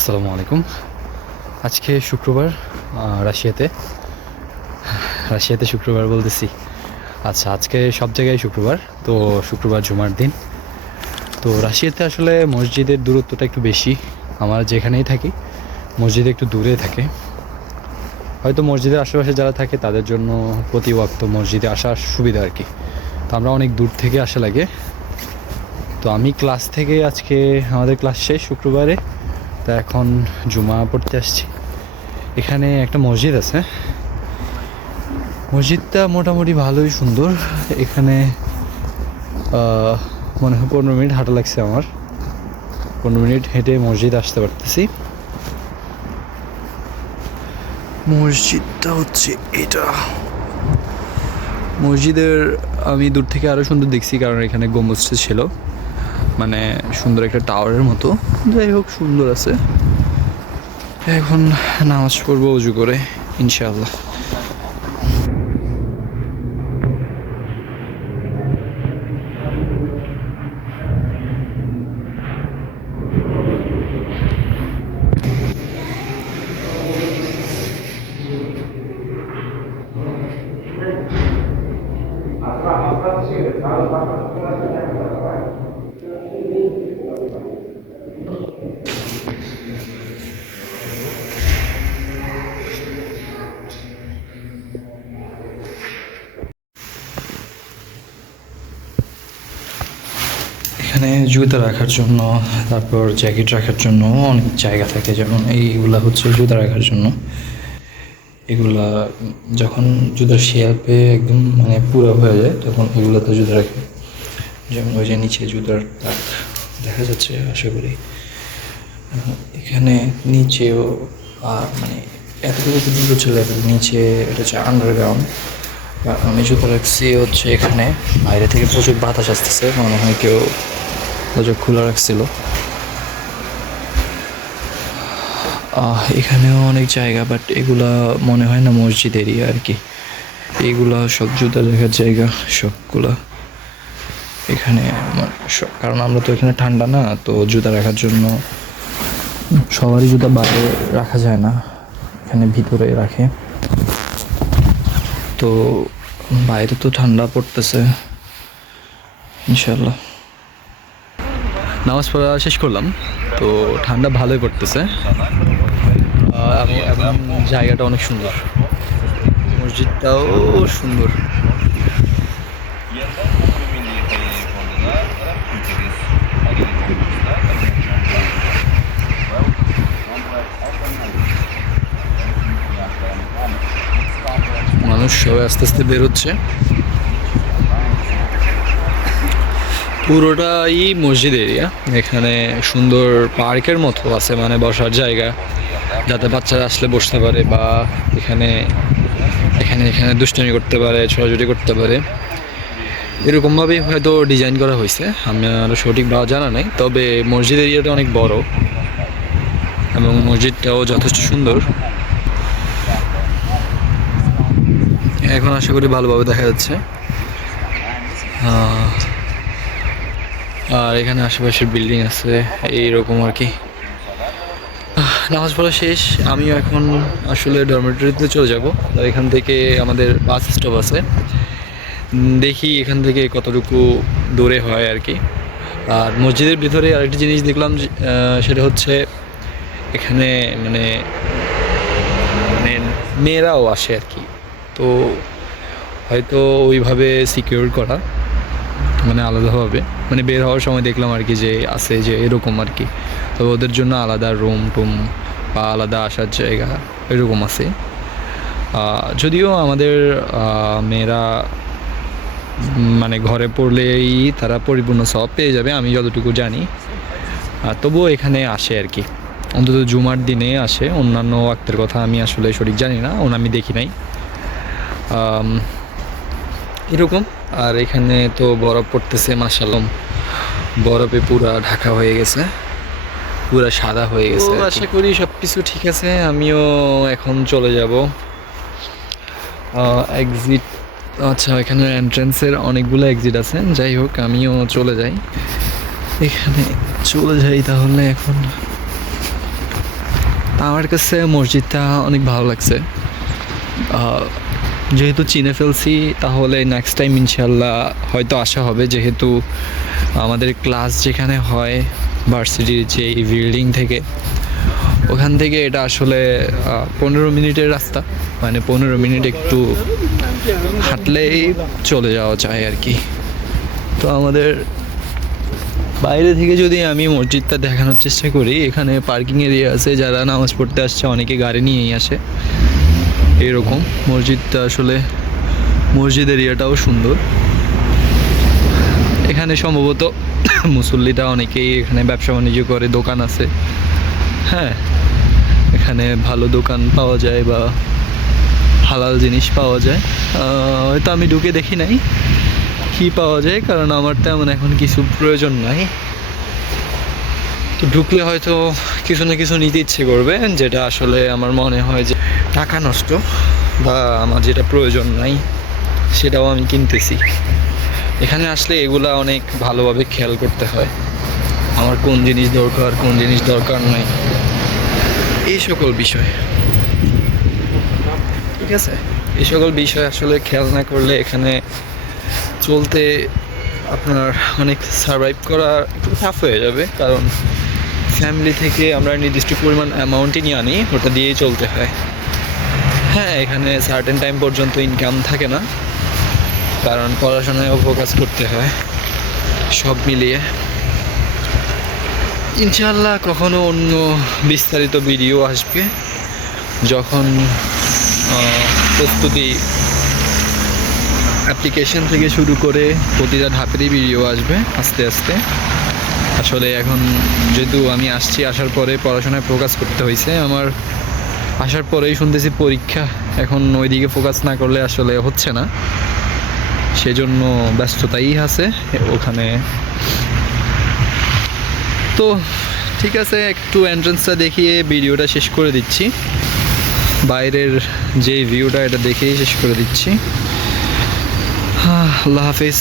আসসালামু আলাইকুম। আজকে শুক্রবার। রাশিয়াতে রাশিয়াতে শুক্রবার বলতেছি। আচ্ছা, আজকে সব জায়গায় শুক্রবার। তো শুক্রবার জুমার দিন। তো রাশিয়াতে আসলে মসজিদের দূরত্বটা একটু বেশি। আমরা যেখানেই থাকি মসজিদ একটু দূরে থাকে। হয়তো মসজিদের আশেপাশে যারা থাকে তাদের জন্য প্রতি ওয়াক্ত মসজিদে আসার সুবিধা আর কি। তো আমরা অনেক দূর থেকে আসা লাগে। তো আমি ক্লাস থেকে আজকে আমাদের ক্লাস শেষ শুক্রবারে, তা এখন জুমা পড়তে আসছি। এখানে একটা মসজিদ আছে। মসজিদটা মোটামুটি ভালোই সুন্দর। এখানে মনে হয় 15 মিনিট হাঁটা লাগছে আমার। 15 মিনিট হেঁটে মসজিদ আসতে পারতেছি। মসজিদটা হচ্ছে এটা। মসজিদের আমি দূর থেকে আরও সুন্দর দেখছি, কারণ এখানে গম্বুজটা ছিল, মানে সুন্দর একটা টাওয়ারের মতো। যাই হোক, সুন্দর আছে। এখন নামাজ পড়বো উজু করে, ইনশাআল্লাহ। এখানে জুতা রাখার জন্য, তারপর জ্যাকেট রাখার জন্য অনেক জায়গা থাকে। যেমন এইগুলা হচ্ছে জুতা রাখার জন্য। এগুলা যখন জুতার শেপে একদম মানে পুরো হয়ে যায় তখন এগুলোতে জুতা রাখে। যেমন ওই যে নিচে জুতার দাগ দেখা যাচ্ছে আশা করি। এখানে নিচেও মানে এতটুকু পর্যন্ত চলে যাবে নিচে। এটা হচ্ছে আন্ডারগ্রাউন্ড। আমি জুতো রাখছি হচ্ছে এখানে। বাইরে থেকে প্রচুর বাতাস আসতেছে, মনে হয় কেউ দরজা খোলা রাখছিল। এখানেও অনেক জায়গা, বাট এগুলা মনে হয় না মসজিদ এরিয়া আর কি। এইগুলা সব জুতা রাখার জায়গা সবগুলা এখানে। কারণ আমরা তো এখানে ঠান্ডা না, তো জুতা রাখার জন্য সবারই জুতা বাইরে রাখা যায় না, এখানে ভিতরে রাখে। তো বাইরে তো ঠান্ডা পড়তেছে। ইনশাল্লাহ নামাজ পড়া শেষ করলাম, তো ঠান্ডা ভালোই পড়তেছে। এবং জায়গাটা অনেক সুন্দর, মসজিদটাও সুন্দর। মানুষ সবাই আস্তে আস্তে বেরোচ্ছে। পুরোটাই মসজিদ এরিয়া। এখানে সুন্দর পার্কের মতো আছে, মানে বসার জায়গা, যাতে বাচ্চারা আসলে বসতে পারে, বা এখানে এখানে এখানে দুষ্টামি করতে পারে, ছোটাছুটি করতে পারে। এরকমভাবেই হয়তো ডিজাইন করা হয়েছে, আমার সঠিকভাবে জানা নেই। তবে মসজিদ এরিয়াটা অনেক বড় এবং মসজিদটাও যথেষ্ট সুন্দর। এখন আশা করি ভালোভাবে দেখা যাচ্ছে। আর এখানে আশেপাশে বিল্ডিং আছে এইরকম আর কি। নামাজ পড়া শেষ। আমিও এখন আসলে ডরমেটরিতে চলে যাব। এখান থেকে আমাদের বাস স্টপ আছে, দেখি এখান থেকে কতটুকু দূরে হয় আর কি। আর মসজিদের ভিতরে আরেকটি জিনিস দেখলাম, সেটা হচ্ছে এখানে মানে মানে মেয়েরাও আসে আর কি। তো হয়তো ওইভাবে সিকিউর করা, মানে আলাদাভাবে, মানে বের হওয়ার সময় দেখলাম আর কি যে আছে যে এরকম আর কি। তবে ওদের জন্য আলাদা রুম টুম বা আলাদা আসার জায়গা এরকম আছে। যদিও আমাদের মেয়েরা মানে ঘরে পড়লেই তারা পরিপূর্ণ সব পেয়ে যাবে, আমি যতটুকু জানি। তবুও এখানে আসে আর কি, অন্তত জুমার দিনে আসে। অন্যান্য ওয়াক্তের কথা আমি আসলে সঠিক জানি না, আমি দেখি নাই এরকম। আর এখানে তো বরফ পড়তেছে, মাশাআল্লাহ বরফে পুরা ঢাকা হয়ে গেছে, পুরা সাদা হয়ে গেছে। আশা করি সব কিছু ঠিক আছে। আমিও এখন চলে যাব এক্সিট। আচ্ছা, এখানে এন্ট্রান্সের অনেকগুলো এক্সিট আছে। যাই হোক, আমিও চলে যাই, এখানে চলে যাই তাহলে এখন। আমার কাছে মসজিদটা অনেক ভালো লাগছে। যেহেতু চিনে ফেলছি তাহলে নেক্সট টাইম ইনশাল্লাহ হয়তো আসা হবে, যেহেতু আমাদের ক্লাস যেখানে হয় ভার্সিটির যে বিল্ডিং থেকে, ওখান থেকে এটা আসলে 15 মিনিটের রাস্তা, মানে 15 মিনিট একটু হাঁটলেই চলে যাওয়া যায় আর কি। তো আমাদের বাইরে থেকে যদি আমি মসজিদটা দেখানোর চেষ্টা করি, এখানে পার্কিং এরিয়া আছে, যারা নামাজ পড়তে আসছে অনেকে গাড়ি নিয়েই আসে এরকম। মসজিদটা আসলে মসজিদ এরিয়াটাও সুন্দর। এখানে সম্ভবত মুসল্লিরা অনেকেই এখানে ব্যবসা বাণিজ্য করে, দোকান আছে। হ্যাঁ, এখানে ভালো দোকান পাওয়া যায় বা হালাল জিনিস পাওয়া যায়। হয়তো আমি ঢুকে দেখি নাই কি পাওয়া যায়, কারণ আমার তেমন এখন কিছু প্রয়োজন নাই। তো ঢুকলে হয়তো কিছু না কিছু নিতে ইচ্ছে করবে, যেটা আসলে আমার মনে হয় যে টাকা নষ্ট, বা আমার যেটা প্রয়োজন নাই সেটাও আমি কিনতেছি। এখানে আসলে এগুলা অনেক ভালোভাবে খেয়াল করতে হয়, আমার কোন জিনিস দরকার কোন জিনিস দরকার নাই, এই সকল বিষয়। ঠিক আছে, এই সকল বিষয় আসলে খেয়াল না করলে এখানে চলতে আপনার অনেক সারভাইভ করা একটু টাফ হয়ে যাবে, কারণ ফ্যামিলি থেকে আমরা নির্দিষ্ট পরিমাণ অ্যামাউন্টই নিয়ে আনি, ওটা দিয়েই চলতে হয়। হ্যাঁ, এখানে সার্টেন টাইম পর্যন্ত ইনকাম থাকে না, কারণ পড়াশোনায়ও ফোকাস করতে হয়। সব মিলিয়ে ইনশাআল্লাহ কখনো অন্য বিস্তারিত ভিডিও আসবে, যখন প্রস্তুতি অ্যাপ্লিকেশন থেকে শুরু করে প্রতিটা ধাপেরই ভিডিও আসবে আস্তে আস্তে। আসলে এখন যেহেতু আমি আসার পরে পড়াশোনায় ফোকাস করতে হয়েছে আমার, আসার পরেই শুনতেছি পরীক্ষা, এখন ওইদিকে ফোকাস না করলে আসলে হচ্ছে না, সেজন্য ব্যস্ততাই আছে ওখানে। তো ঠিক আছে, একটু এন্ট্রান্সটা দেখিয়ে ভিডিওটা শেষ করে দিচ্ছি, বাইরের যে ভিউটা এটা দেখেই শেষ করে দিচ্ছি। আল্লাহ হাফিজ।